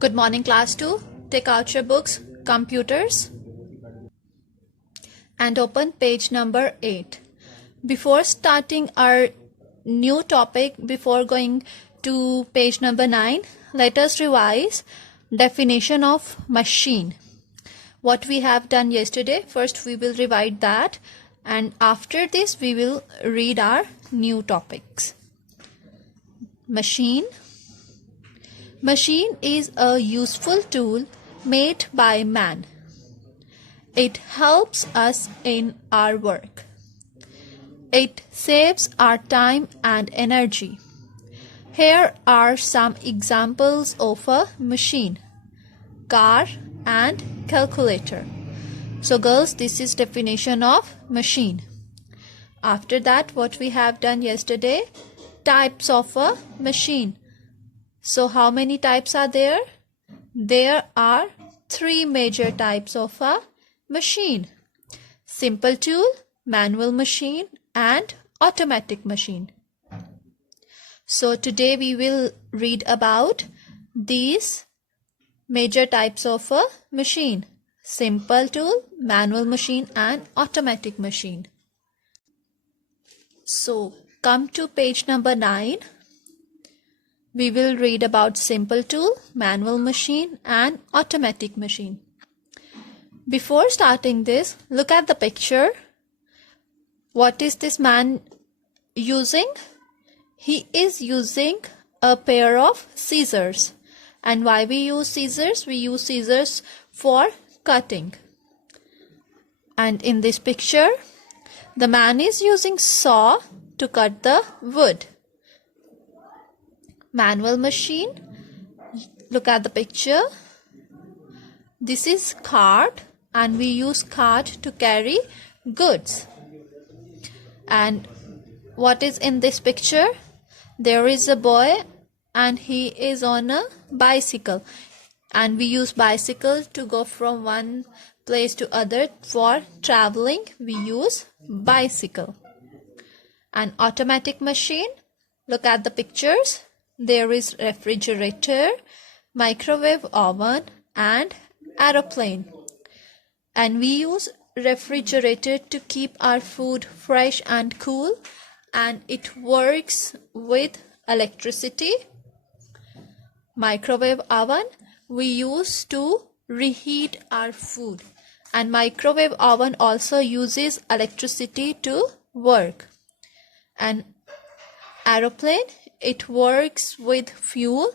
Good morning, class 2. Take out your books, computers, and open page number 8. Before starting our new topic, before going to page number 9, let us revise definition of machine. What we have done yesterday, first we will revise that, and after this we will read our new topics. Machine. Machine is a useful tool made by man. It helps us in our work. It saves our time and energy. Here are some examples of a machine: car and calculator. So girls, this is definition of machine. After that, what we have done yesterday, types of a machine. So how many types are there? There are 3 major types of a machine: simple tool, manual machine, and automatic machine. So today we will read about these major types of a machine: simple tool, manual machine, and automatic machine. So come to page number 9. We will read about simple tool, manual machine, and automatic machine. Before starting this, look at the picture. What is this man using? He is using a pair of scissors. And why we use scissors? We use scissors for cutting. And in this picture, the man is using saw to cut the wood. Manual machine, look at the picture. This is cart, and we use cart to carry goods. And what is in this picture? There is a boy and he is on a bicycle, and we use bicycle to go from one place to other. For traveling we use bicycle. An automatic machine, look at the pictures. There is refrigerator, microwave oven, and aeroplane. And we use refrigerator to keep our food fresh and cool, and it works with electricity. Microwave oven we use to reheat our food, and microwave oven also uses electricity to work. And aeroplane, it works with fuel,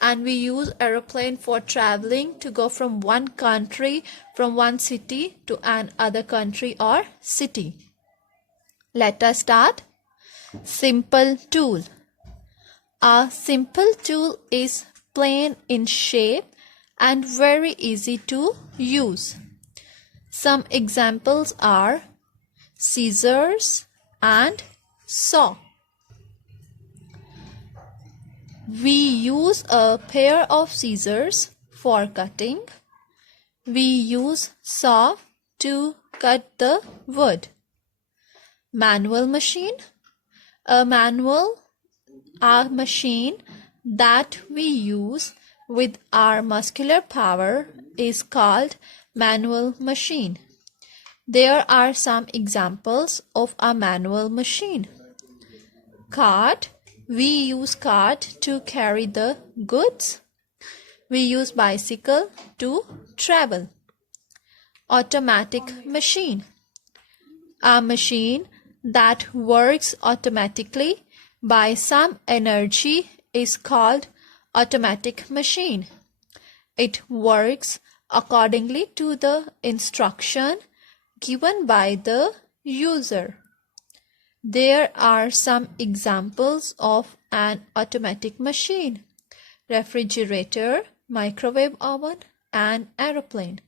and we use aeroplane for traveling to go from one country, from one city to another country or city. Let us start. Simple tool. A simple tool is plain in shape and very easy to use. Some examples are scissors and saw. We use a pair of scissors for cutting. We use saw to cut the wood. Manual machine. A machine that we use with our muscular power is called manual machine. There are some examples of a manual machine. Cart. We use cart to carry the goods. We use bicycle to travel. Automatic machine. A machine that works automatically by some energy is called automatic machine. It works accordingly to the instruction given by the user. There are some examples of an automatic machine: refrigerator, microwave oven, and aeroplane.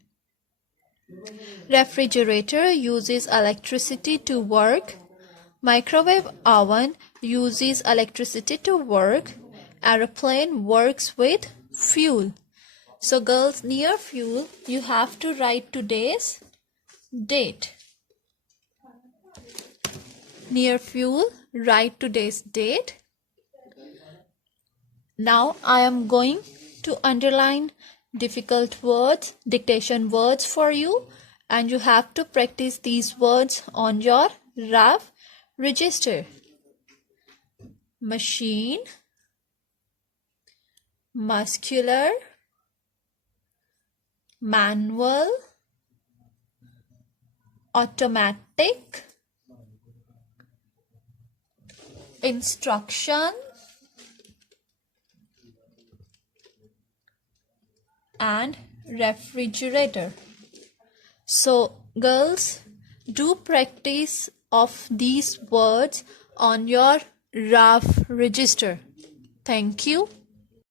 Refrigerator uses electricity to work. Microwave oven uses electricity to work. Aeroplane works with fuel. So girls, near fuel you have to write today's date. Near fuel, write today's date. Now I am going to underline difficult words, dictation words for you, and you have to practice these words on your rough register. Machine, muscular, manual, automatic, instruction, and refrigerator. So girls, do practice of these words on your rough register. Thank you.